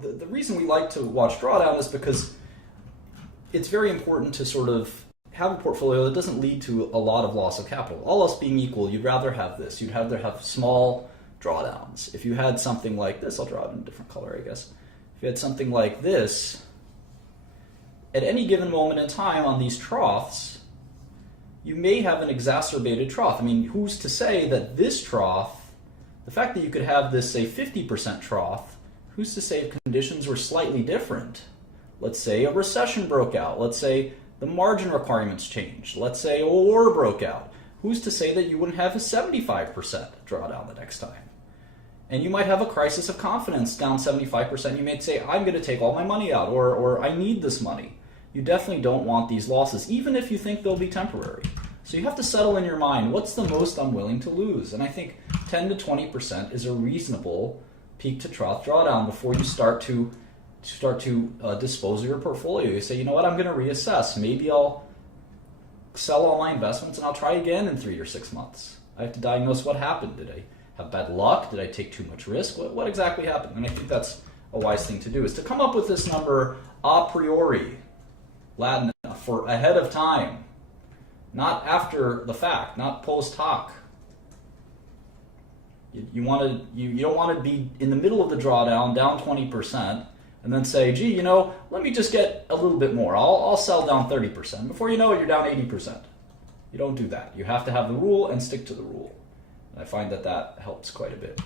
the reason we like to watch drawdown is because it's very important to sort of have a portfolio that doesn't lead to a lot of loss of capital. All else being equal, you'd rather have this. You'd rather have small drawdowns. If you had something like this, I'll draw it in a different color, I guess. If you had something like this, at any given moment in time on these troughs, you may have an exacerbated trough. I mean, who's to say that this trough, the fact that you could have this, say, 50% trough, who's to say if conditions were slightly different? Let's say a recession broke out. Let's say the margin requirements changed. Let's say a war broke out. Who's to say that you wouldn't have a 75% drawdown the next time? And you might have a crisis of confidence down 75%. You may say, I'm going to take all my money out, or I need this money. You definitely don't want these losses, even if you think they'll be temporary. So you have to settle in your mind, what's the most I'm willing to lose? And I think 10 to 20% is a reasonable peak to trough drawdown before you start to dispose of your portfolio. You say, you know what, I'm going to reassess. Maybe I'll sell all my investments and I'll try again in 3 or 6 months. I have to diagnose what happened. Did I have bad luck? Did I take too much risk? What exactly happened? And I think that's a wise thing to do, is to come up with this number a priori, Latin, for ahead of time, not after the fact, not post hoc. You don't want to be in the middle of the drawdown, down 20%, and then say, gee, you know, let me just get a little bit more. I'll sell down 30%. Before you know it, you're down 80%. You don't do that. You have to have the rule and stick to the rule. And I find that helps quite a bit.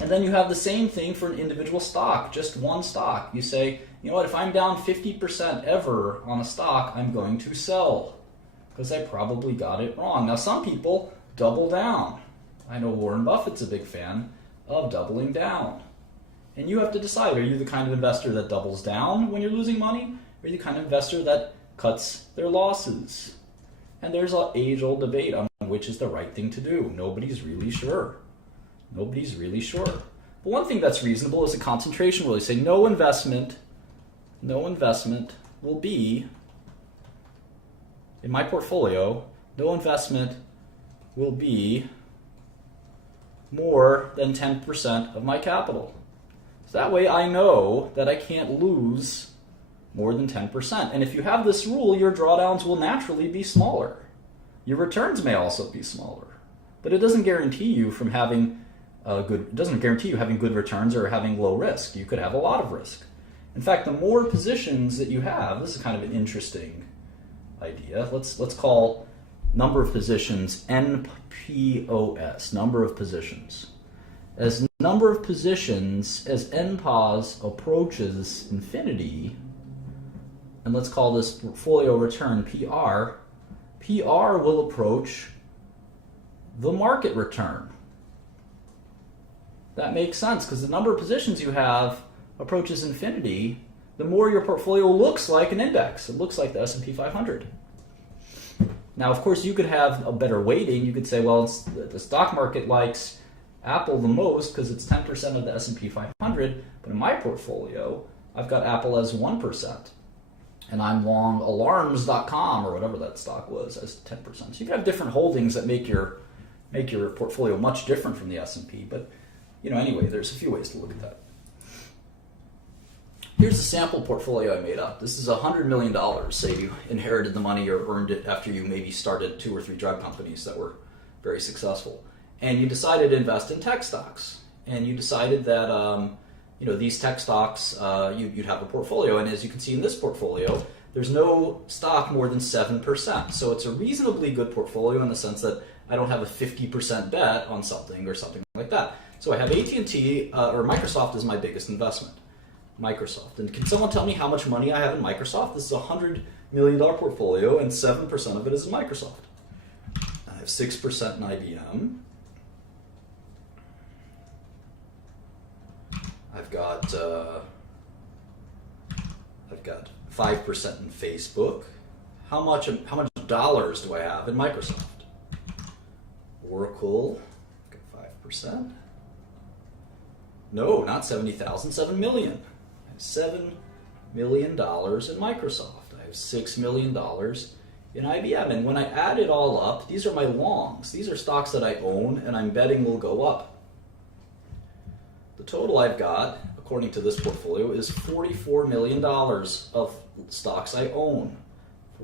And then you have the same thing for an individual stock, just one stock. You say, you know what, if I'm down 50% ever on a stock, I'm going to sell because I probably got it wrong. Now, some people double down. I know Warren Buffett's a big fan of doubling down. And you have to decide, are you the kind of investor that doubles down when you're losing money? Or are you the kind of investor that cuts their losses? And there's an age-old debate on which is the right thing to do. Nobody's really sure. Nobody's really sure. But one thing that's reasonable is a concentration rule. You say no investment will be, in my portfolio, no investment will be more than 10% of my capital. So that way I know that I can't lose more than 10%. And if you have this rule, your drawdowns will naturally be smaller. Your returns may also be smaller. But it doesn't guarantee you from having having good returns or having low risk. You could have a lot of risk. In fact, the more positions that you have, this is kind of an interesting idea. Let's call number of positions NPOS, number of positions. As number of positions, as NPOS approaches infinity, and let's call this portfolio return PR, PR will approach the market return. That makes sense because the number of positions you have approaches infinity, the more your portfolio looks like an index. It looks like the S&P 500. Now, of course, you could have a better weighting. You could say, well, the stock market likes Apple the most because it's 10% of the S&P 500, but in my portfolio, I've got Apple as 1%. And I'm long alarms.com or whatever that stock was as 10%. So you can have different holdings that make your portfolio much different from the S&P, but anyway, there's a few ways to look at that. Here's a sample portfolio I made up. This is $100 million. Say you inherited the money or earned it after you maybe started 2 or 3 drug companies that were very successful. And you decided to invest in tech stocks. And you decided that these tech stocks, you'd have a portfolio. And as you can see in this portfolio, there's no stock more than 7%. So it's a reasonably good portfolio in the sense that I don't have a 50% bet on something or something like that. So I have AT&T, or Microsoft is my biggest investment. Microsoft. And can someone tell me how much money I have in Microsoft? This is a $100 million portfolio, and 7% of it is in Microsoft. I have 6% in IBM. I've got 5% in Facebook. How much dollars do I have in Microsoft? Oracle, I've got 5%. No, not 70,000, 7 million. I have $7 million in Microsoft. I have $6 million in IBM. And when I add it all up, these are my longs. These are stocks that I own and I'm betting will go up. The total I've got, according to this portfolio, is $44 million of stocks I own.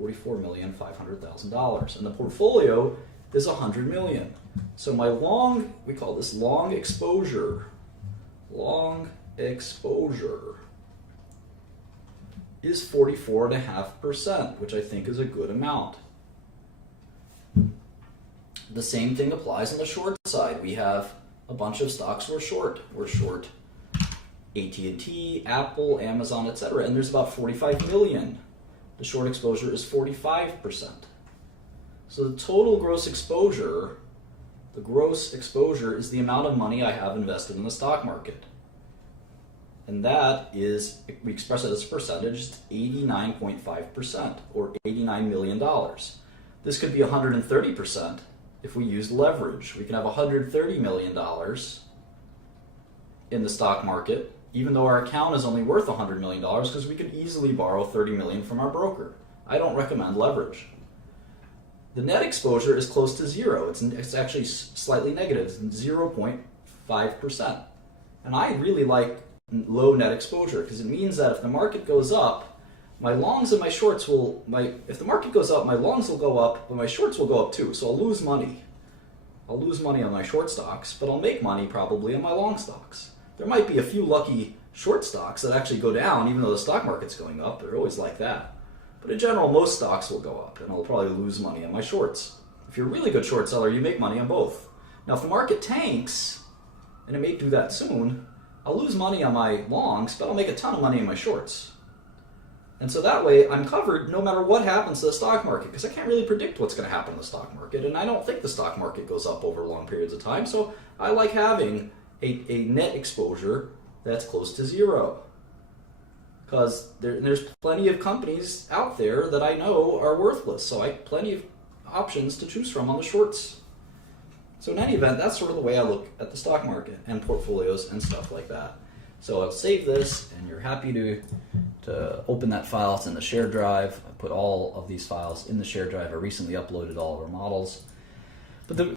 $44,500,000. And the portfolio is $100 million. So my long, we call this long exposure. Long exposure is 44.5%, which I think is a good amount. The same thing applies on the short side. We have a bunch of stocks we're short. We're short AT&T, Apple, Amazon, etc. And there's about 45 million. The short exposure is 45%. So the total gross exposure, the gross exposure is the amount of money I have invested in the stock market. And that is, we express it as a percentage, it's 89.5%, or $89 million. This could be 130% if we use leverage. We can have $130 million in the stock market, even though our account is only worth $100 million, because we could easily borrow $30 million from our broker. I don't recommend leverage. The net exposure is close to zero. It's actually slightly negative, it's 0.5%. And I really like low net exposure, because it means that if the market goes up, my longs and my shorts will, if the market goes up, my longs will go up, but my shorts will go up too. So I'll lose money. I'll lose money on my short stocks, but I'll make money probably on my long stocks. There might be a few lucky short stocks that actually go down, even though the stock market's going up. They're always like that. But in general, most stocks will go up, and I'll probably lose money on my shorts. If you're a really good short seller, you make money on both. Now, if the market tanks, and it may do that soon, I'll lose money on my longs, but I'll make a ton of money in my shorts. And so that way, I'm covered no matter what happens to the stock market, because I can't really predict what's going to happen in the stock market, and I don't think the stock market goes up over long periods of time, so I like having a net exposure that's close to zero. Because there's plenty of companies out there that I know are worthless, so I have plenty of options to choose from on the shorts. So in any event, that's sort of the way I look at the stock market and portfolios and stuff like that. So I'll save this, and you're happy to open that file. It's in the shared drive. I put all of these files in the shared drive. I recently uploaded all of our models. But